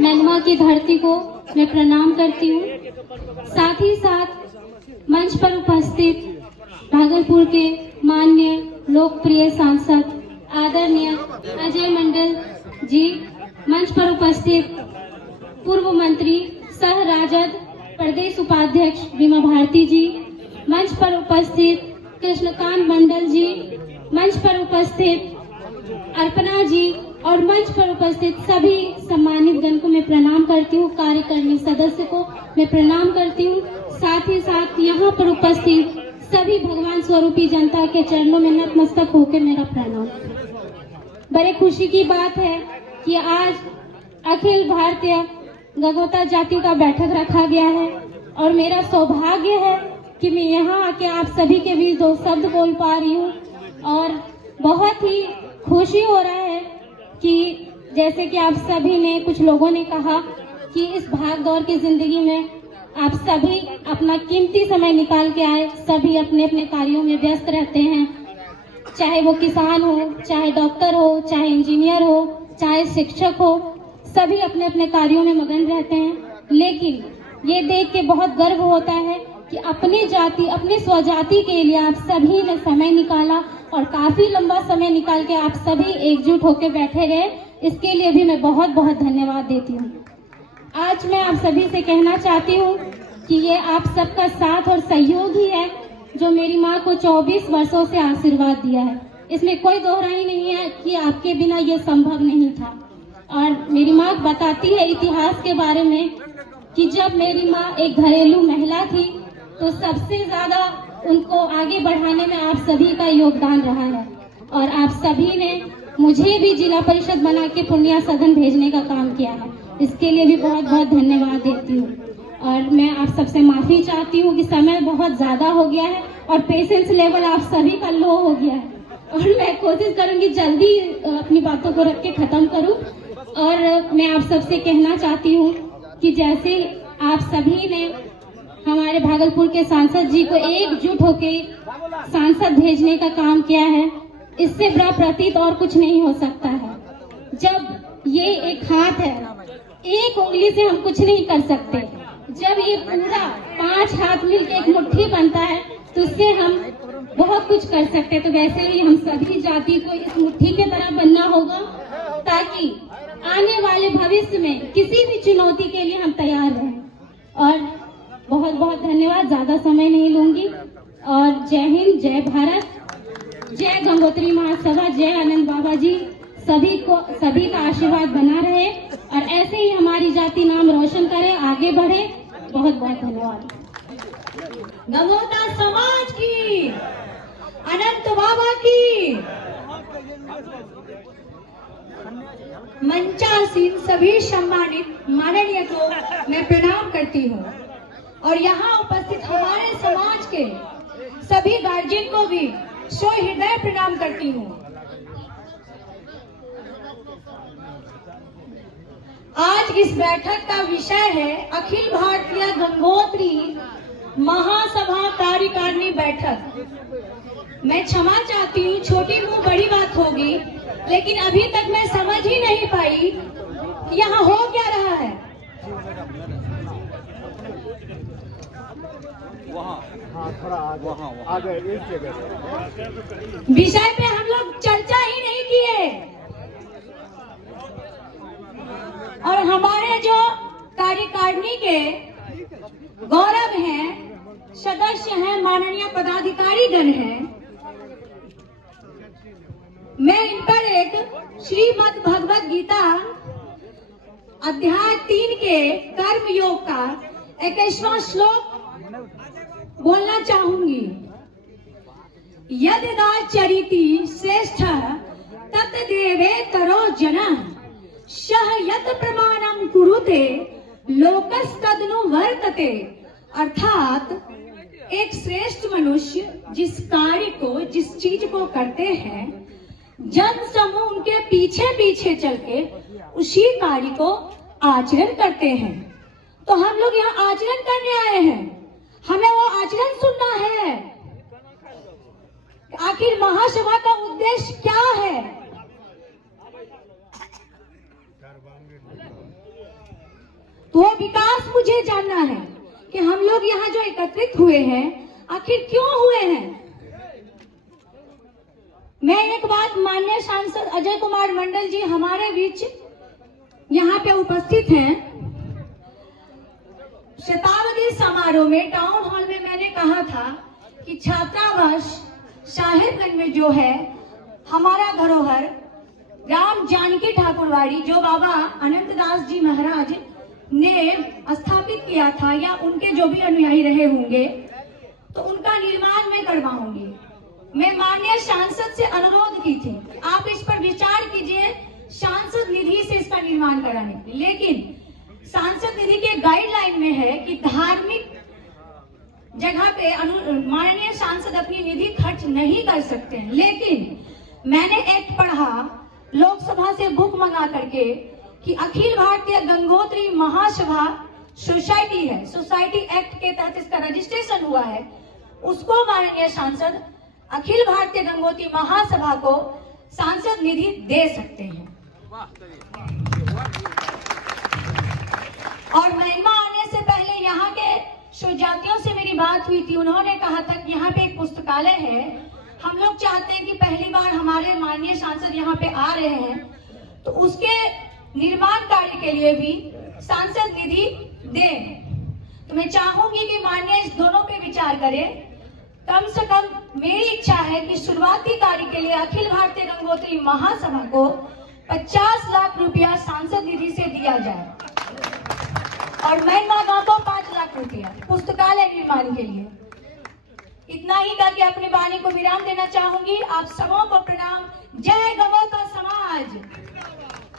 ननमा की धरती को मैं प्रणाम करती हूँ। साथ ही साथ मंच पर उपस्थित भागलपुर के माननीय लोकप्रिय सांसद आदरणीय अजय मंडल जी, मंच पर उपस्थित पूर्व मंत्री सह राजद प्रदेश उपाध्यक्ष बीमा भारती जी, मंच पर उपस्थित कृष्णकांत मंडल जी, मंच पर उपस्थित अर्पणा जी और मंच पर उपस्थित सभी सम्मानित गण को मैं प्रणाम करती हूँ। कार्यकारिणी सदस्य को मैं प्रणाम करती हूँ। साथ ही साथ यहाँ पर उपस्थित सभी भगवान स्वरूपी जनता के चरणों में नतमस्तक होकर मेरा प्रणाम। बड़े खुशी की बात है कि आज अखिल भारतीय गंगोता जाति का बैठक रखा गया है और मेरा सौभाग्य है कि मैं यहाँ आके आप सभी के बीच दो शब्द बोल पा रही हूँ और बहुत ही खुशी हो रहा है कि जैसे कि आप सभी ने, कुछ लोगों ने कहा कि इस भाग दौड़ की जिंदगी में आप सभी अपना कीमती समय निकाल के आए। सभी अपने अपने कार्यों में व्यस्त रहते हैं, चाहे वो किसान हो, चाहे डॉक्टर हो, चाहे इंजीनियर हो, चाहे शिक्षक हो, सभी अपने अपने कार्यों में मगन रहते हैं। लेकिन ये देख के बहुत गर्व होता है कि अपनी जाति, अपने स्वजाति के लिए आप सभी ने समय निकाला और काफी लंबा समय निकाल के आप सभी एकजुट होकर बैठे रहे। इसके लिए भी मैं बहुत बहुत धन्यवाद देती हूँ। आज मैं आप सभी से कहना चाहती हूँ कि ये आप सबका साथ और सहयोग ही है जो मेरी माँ को 24 वर्षों से आशीर्वाद दिया है। इसमें कोई दोहराई नहीं है कि आपके बिना ये संभव नहीं था। और मेरी माँ बताती है इतिहास के बारे में कि जब मेरी माँ एक घरेलू महिला थी तो सबसे ज्यादा उनको आगे बढ़ाने में आप सभी का योगदान रहा है और आप सभी ने मुझे भी जिला परिषद बना के पूर्णिया सदन भेजने का काम किया है। इसके लिए भी बहुत बहुत धन्यवाद देती हूँ और मैं आप सबसे माफी चाहती हूँ कि समय बहुत ज्यादा हो गया है और पेशेंस लेवल आप सभी का लो हो गया है और मैं कोशिश करूंगी जल्दी अपनी बातों को रख के खत्म करूं। और मैं आप सबसे कहना चाहती हूँ कि जैसे आप सभी ने हमारे भागलपुर के सांसद जी को एकजुट होके सांसद भेजने का काम किया है, इससे बड़ा प्रतीत और कुछ नहीं हो सकता है। जब ये एक हाथ है, एक उंगली से हम कुछ नहीं कर सकते। जब ये पूरा 5 हाथ मिलके एक मुट्ठी बनता है तो उससे हम बहुत कुछ कर सकते हैं। तो वैसे ही हम सभी जाति को इस मुट्ठी की तरह बनना होगा ताकि आने वाले भविष्य में किसी भी चुनौती के लिए हम तैयार रहें। और बहुत बहुत धन्यवाद, ज्यादा समय नहीं लूंगी। और जय हिंद, जय भारत, जय गंगोत्री महासभा, जय आनंद बाबा जी। सभी का आशीर्वाद बना रहे और ऐसे ही हमारी जाति नाम रोशन करे, आगे बढ़े। बहुत बहुत धन्यवाद। गंगोता समाज की, अनंत बाबा की, मंचासीन सभी सम्मानित माननीय को मैं प्रणाम करती हूँ और यहाँ उपस्थित हमारे समाज के सभी गार्जियन को भी हृदय प्रणाम करती हूँ। आज इस बैठक का विषय है अखिल भारतीय गंगोत्री महासभा कार्यकारिणी बैठक। मैं क्षमा चाहती हूँ, छोटी मुंह बड़ी बात होगी, लेकिन अभी तक मैं समझ ही नहीं पाई कि यहाँ हो क्या रहा है। विषय पे हम लोग चर्चा ही नहीं किए और हमारे जो कार्यकारिणी के गौरव हैं, सदस्य हैं, माननीय पदाधिकारी गण हैं, मैं इन पर एक श्रीमद् भगवद गीता अध्याय 3 के कर्म योग का 21वां श्लोक बोलना चाहूंगी। यदिदाचरिति श्रेष्ठ तत् देवे तरो जनः शह यत प्रमाणम कुरुते लोकस्तदनु वर्तते। अर्थात एक श्रेष्ठ मनुष्य जिस कार्य को, जिस चीज को करते हैं, जन समूह उनके पीछे पीछे चल के उसी कार्य को आचरण करते हैं। तो हम लोग यहाँ आचरण करने आए हैं, हमें वो आचरण सुनना है। आखिर महासभा का उद्देश्य क्या है? तो वो विकास मुझे जानना है कि हम लोग यहाँ जो एकत्रित हुए हैं आखिर क्यों हुए हैं। मैं एक बात, माननीय सांसद अजय कुमार मंडल जी हमारे बीच यहाँ पे उपस्थित हैं। शताब्दी समारोह में टाउन हॉल में मैंने कहा था कि छात्रावास साहेबगंज में जो है हमारा धरोहर राम जानकी ठाकुरवाड़ी जो बाबा अनंतदास जी महाराज ने स्थापित किया था या उनके जो भी अनुयायी रहे होंगे, तो उनका निर्माण मैं करवाऊंगी। मैं माननीय सांसद से अनुरोध की थी आप इस पर विचार कीजिए सांसद निधि से इसका निर्माण कराने के लिए, लेकिन सांसद निधि के गाइडलाइन में है कि धार्मिक जगह पे माननीय सांसद अपनी निधि खर्च नहीं कर सकते हैं। लेकिन मैंने एक्ट पढ़ा लोकसभा से बुक मंगा करके कि अखिल भारतीय गंगोत्री महासभा सोसाइटी है, सोसाइटी एक्ट के तहत इसका रजिस्ट्रेशन हुआ है, उसको माननीय सांसद अखिल भारतीय गंगोत्री महासभा को सांसद निधि दे सकते हैं। और महिमा आने से पहले यहाँ के सुजातियों से मेरी बात हुई थी, उन्होंने कहा था कि यहाँ पे एक पुस्तकालय है, हम लोग चाहते हैं कि पहली बार हमारे माननीय सांसद यहाँ पे आ रहे हैं तो उसके निर्माण कार्य के लिए भी सांसद निधि दें। तो मैं चाहूंगी कि माननीय इस दोनों पे विचार करें। कम से कम मेरी इच्छा है कि शुरुआती कार्य के लिए अखिल भारतीय गंगोत्री महासभा को 50 लाख रुपया सांसद निधि से दिया जाए और मैं मांगा को 5 लाख रुपया पुस्तकालय निर्माण के लिए। इतना ही करके अपनी वाणी को विराम देना चाहूंगी। आप सबों को प्रणाम। जय गवोता समाज।